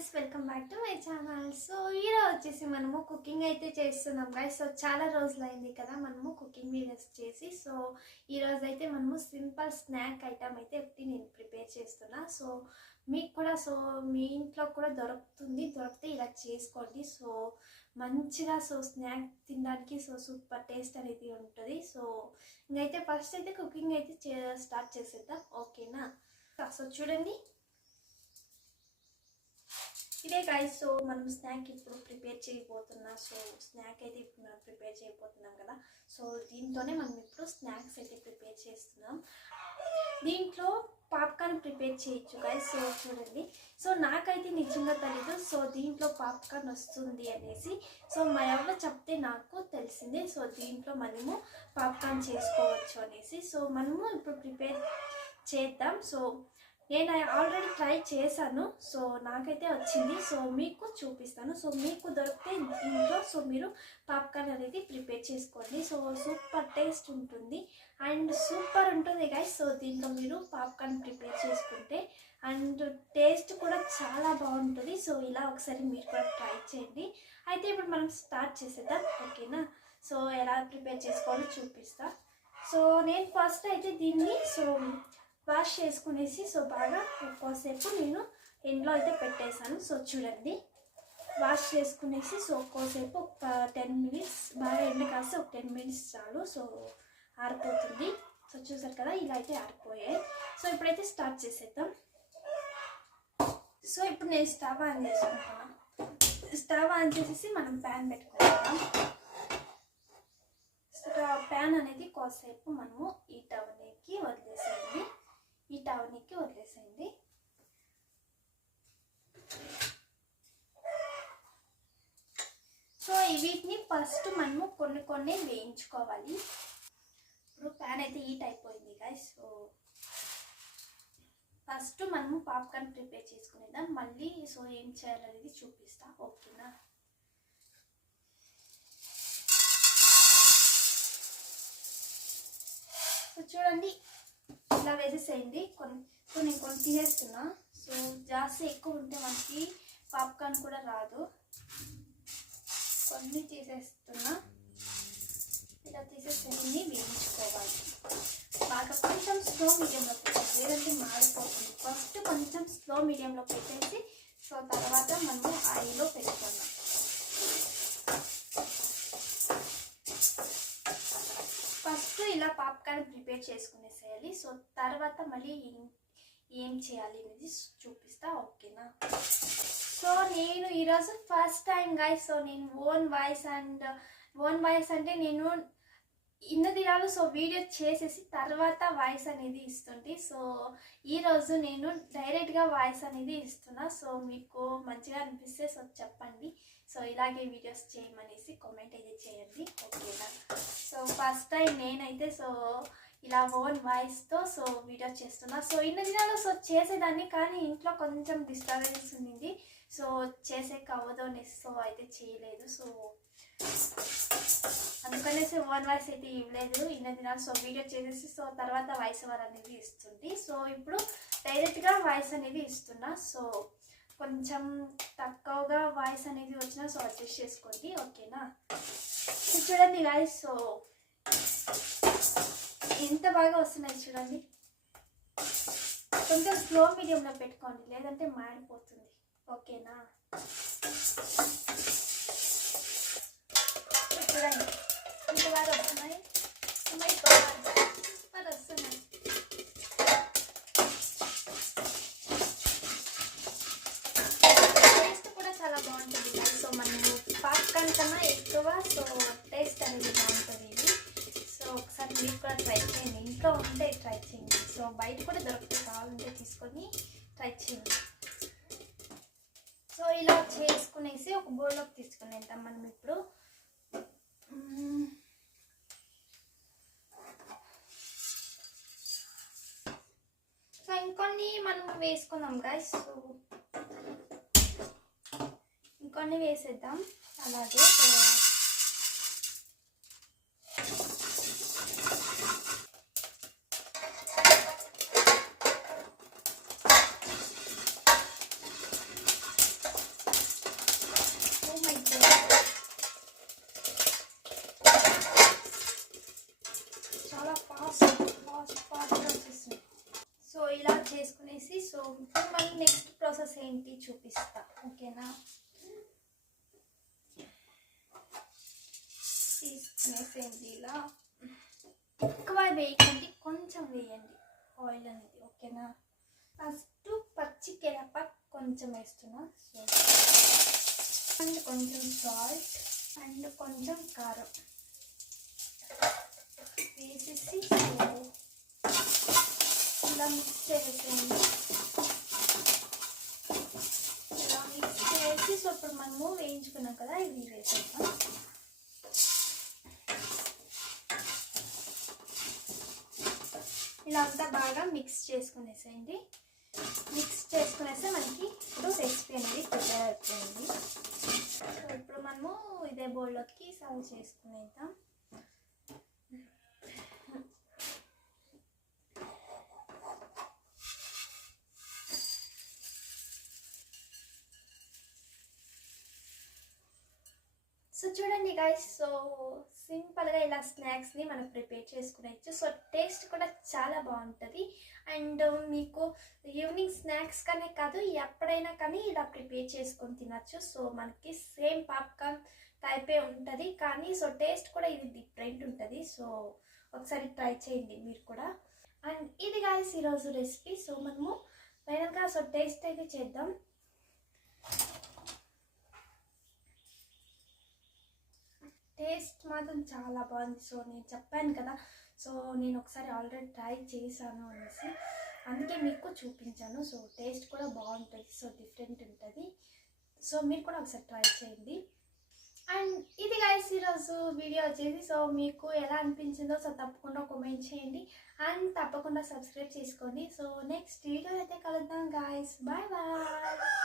Guys, welcome back to my channel. So ఈరోజు వచ్చేసి మనము కుకింగ్ అయితే చేస్తున్నాం గైస్. సో చాలా రోజులైంది కదా మనము కుకింగ్ వీడియోస్ చేసి. సో ఈరోజు అయితే మనము సింపుల్ స్నాక్ ఐటమ్ అయితే ఒకటి నేను ప్రిపేర్ చేస్తున్నా. సో మీకు కూడా మీ ఇంట్లో కూడా దొరికితే ఇలా చేసుకోండి. సో మంచిగా స్నాక్ తినడానికి సూపర్ టేస్ట్ అనేది ఉంటుంది. సో ఇంకైతే ఫస్ట్ అయితే కుకింగ్ అయితే స్టార్ట్ చేసేద్దాం, ఓకేనా? సో చూడండి, ఇదే గైస్. సో మనం స్నాక్ ఇప్పుడు ప్రిపేర్ చేయబోతున్నాం. సో స్నాక్ అయితే ఇప్పుడు మనం ప్రిపేర్ చేయబోతున్నాం కదా. సో దీంతోనే మనం ఇప్పుడు స్నాక్స్ అయితే ప్రిపేర్ చేస్తున్నాం. దీంట్లో పాప్కార్న్ ప్రిపేర్ చేయొచ్చు గైస్. సో చూడండి, సో నాకైతే నిజంగా తెలీదు సో దీంట్లో పాప్కార్న్ వస్తుంది అనేసి. సో మా ఎవరో చెప్తే నాకు తెలిసింది. సో దీంట్లో మనము పాప్కార్న్ చేసుకోవచ్చు అనేసి. సో మనము ఇప్పుడు ప్రిపేర్ చేద్దాం. సో నేను ఆల్రెడీ ట్రై చేశాను. సో నాకైతే వచ్చింది. సో మీకు చూపిస్తాను. సో మీకు దొరికితే ఇంట్లో మీరు పాప్కార్న్ అనేది ప్రిపేర్ చేసుకోండి. సో సూపర్ టేస్ట్ ఉంటుంది అండ్ సూపర్ ఉంటుంది గైస్. సో దీంట్లో మీరు పాప్కార్న్ ప్రిపేర్ చేసుకుంటే అండ్ టేస్ట్ కూడా చాలా బాగుంటుంది. సో ఇలా ఒకసారి మీరు కూడా ట్రై చేయండి. అయితే ఇప్పుడు మనం స్టార్ట్ చేసేద్దాం, ఓకేనా? సో ఎలా ప్రిపేర్ చేసుకోవాలో చూపిస్తా. సో నేను ఫస్ట్ అయితే దీన్ని వాష్ చేసుకునేసి బాగా ఎక్కువసేపు నేను ఎండలో అయితే పెట్టేశాను. సో చూడండి, వాష్ చేసుకునేసి ఎక్కువసేపు ఒక 10 మినిట్స్ బాగా ఎండ కాస్తే ఒక 10 మినిట్స్ చాలు. సో ఆరిపోతుంది. సో చూసారు కదా, ఇలా అయితే ఆరిపోయాయి. సో ఇప్పుడైతే స్టార్ట్ చేసేద్దాం. సో ఇప్పుడు నేను స్టవ్ ఆన్ చేసుకుంటున్నాను. స్టవ్ ఆన్ చేసేసి మనం ప్యాన్ పెట్టుకుంటాం. ప్యాన్ అనేది కాసేపు మనము ఈ టవనికి వదిలేసేయండి. సో వీటిని ఫస్ట్ మనము కొన్ని వేయించుకోవాలి. ఇప్పుడు ప్యాన్ అయితే హీట్ అయిపోయింది గైస్. సో ఫస్ట్ మనము పాప్కార్న్ ప్రిపేర్ చేసుకునేద్దాం. మళ్ళీ ఏం చేయాలనేది చూపిస్తా, ఓకేనా? సో చూడండి, ఇలా వేసేసేయండి. నేను కొన్ని తీసేస్తున్నా. సో జాస్తి ఎక్కువ ఉంటే మనకి పాప్కార్న్ కూడా రాదు. కొన్ని తీసేస్తున్నా. ఇలా తీసేసేయండి. వేయించుకోవాలి బాగా. కొంచెం స్లో మీడియంలో పెట్టండి, లేదంటే మాడిపోతుంది. ఫస్ట్ కొంచెం స్లో మీడియంలో పెట్టేసి సో తర్వాత మనము ఆయిల్లో పెట్టుకున్నాం. ఫస్ట్ ఇలా పాప్కార్న్ ప్రిపేర్ చేసుకునేసేయాలి. సో తర్వాత మళ్ళీ ఏం చేయాలి అనేది చూపిస్తా, ఓకేనా? సో నేను ఈరోజు ఫస్ట్ టైం గైస్. సో నేను ఓన్ వాయిస్ అంటే నేను ఇన్న దినాలు వీడియో చేసేసి తర్వాత వాయిస్ అనేది ఇస్తుంది. సో ఈరోజు నేను డైరెక్ట్గా వాయిస్ అనేది ఇస్తున్నా. సో మీకు మంచిగా అనిపిస్తే చెప్పండి. సో ఇలాగే వీడియోస్ చేయమనేసి కామెంట్ అయితే చేయండి, ఓకేనా? సో ఫస్ట్ టైం నేనైతే ఇలా ఓన్ వాయిస్తో వీడియో చేస్తున్నా. సో ఇన్ని దినాలు చేసేదాన్ని, కానీ ఇంట్లో కొంచెం డిస్టర్బెన్స్ ఉంది. సో అవ్వదు అనేసి అయితే చేయలేదు. సో అందుకనేసి ఓన్ వాయిస్ అయితే ఇవ్వలేదు ఇన్ని దినాలు. వీడియో చేసేసి తర్వాత వాయిస్ ఓవర్ అనేది ఇస్తుంది. సో ఇప్పుడు డైరెక్ట్గా వాయిస్ అనేది ఇస్తున్నా. సో కొంచెం తక్కువగా వాయిస్ అనేది వచ్చినా అడ్జస్ట్ చేసుకోండి, ఓకేనా? చూడండి గాయస్, సో ఎంత బాగా వస్తున్నాయి చూడండి. కొంచెం స్లో మీడియంలో పెట్టుకోండి, లేదంటే మాడిపోతుంది, ఓకేనా? చూడండి ఎంత బాగా వస్తున్నాయి. సూపర్ వస్తున్నాయి. టేస్ట్ కూడా చాలా బాగుంటుంది. సో మనము పాప్కార్న్ కన్నా ఎక్కువ టేస్ట్ అనేది బాగుంటుంది ఇది. సో ఒకసారి మీరు కూడా ట్రై చేయండి. ఇంట్లో ఉంటే ట్రై చేయండి. సో బయట కూడా దొరుకుతుంది, కావాలంటే తీసుకొని ట్రై చేయండి. సో ఇలా చేసుకునేసి ఒక బౌల్లోకి తీసుకునేద్దాం మనం ఇప్పుడు. సో ఇంకొన్ని మనం వేసుకుందాం గైస్. సో ఇంకొన్ని వేసేద్దాం అలాగే. మళ్ళీ నెక్స్ట్ ప్రాసెస్ ఏంటి చూపిస్తా, ఓకేనా? తీసుకునేసేయండి ఇలా. ఎక్కువ వేయకండి, కొంచెం వేయండి ఆయిల్ అనేది, ఓకేనా? ఫస్ట్ పచ్చి కరివేపాకు కొంచెం వేస్తున్నా, సో అండ్ కొంచెం సాల్ట్ అండ్ కొంచెం కారం వేసేసి ఇలా మిక్స్ చేసేయండి. ఇలా మిక్స్ చేసి సో ఇప్పుడు మనము వేయించుకున్నాం కదా, ఇది వేసేద్దాం. ఇలా అంతా బాగా మిక్స్ చేసుకునేసేయండి. మిక్స్ చేసుకునేస్తే మనకి ఇప్పుడు రెసిపీ అనేది ప్రిపేర్ అయిపోయింది. సో ఇప్పుడు మనము ఇదే బౌల్లోకి సర్వ్ చేసుకునేద్దాం. సో చూడండి గైస్, సో సింపుల్గా ఇలా స్నాక్స్ని మనం ప్రిపేర్ చేసుకునేచ్చు. సో టేస్ట్ కూడా చాలా బాగుంటుంది. అండ్ మీకు ఈవినింగ్ స్నాక్స్ కానీ కాదు, ఎప్పుడైనా కానీ ఇలా ప్రిపేర్ చేసుకొని తినచ్చు. సో మనకి సేమ్ పాప్కార్న్ టైపే ఉంటుంది, కానీ సో టేస్ట్ కూడా ఇది డిఫరెంట్ ఉంటుంది. సో ఒకసారి ట్రై చేయండి మీరు కూడా. అండ్ ఇది గైస్ ఈరోజు రెసిపీ. సో మనము ఫైనల్గా సో టేస్ట్ అయితే చేద్దాం. టేస్ట్ మాత్రం చాలా బాగుంది. సో నేను చెప్పాను కదా, సో నేను ఒకసారి ఆల్రెడీ ట్రై చేశాను అనేసి, అందుకే మీకు చూపించాను. సో టేస్ట్ కూడా బాగుంటుంది, సో డిఫరెంట్ ఉంటుంది. సో మీరు కూడా ఒకసారి ట్రై చేయండి. అండ్ ఇది గైస్ ఈరోజు వీడియో వచ్చేసి. సో మీకు ఎలా అనిపించిందో సో తప్పకుండా కామెంట్ చేయండి అండ్ తప్పకుండా సబ్స్క్రైబ్ చేసుకోండి. సో నెక్స్ట్ వీడియో అయితే కలుద్దాం గైస్. Bye bye.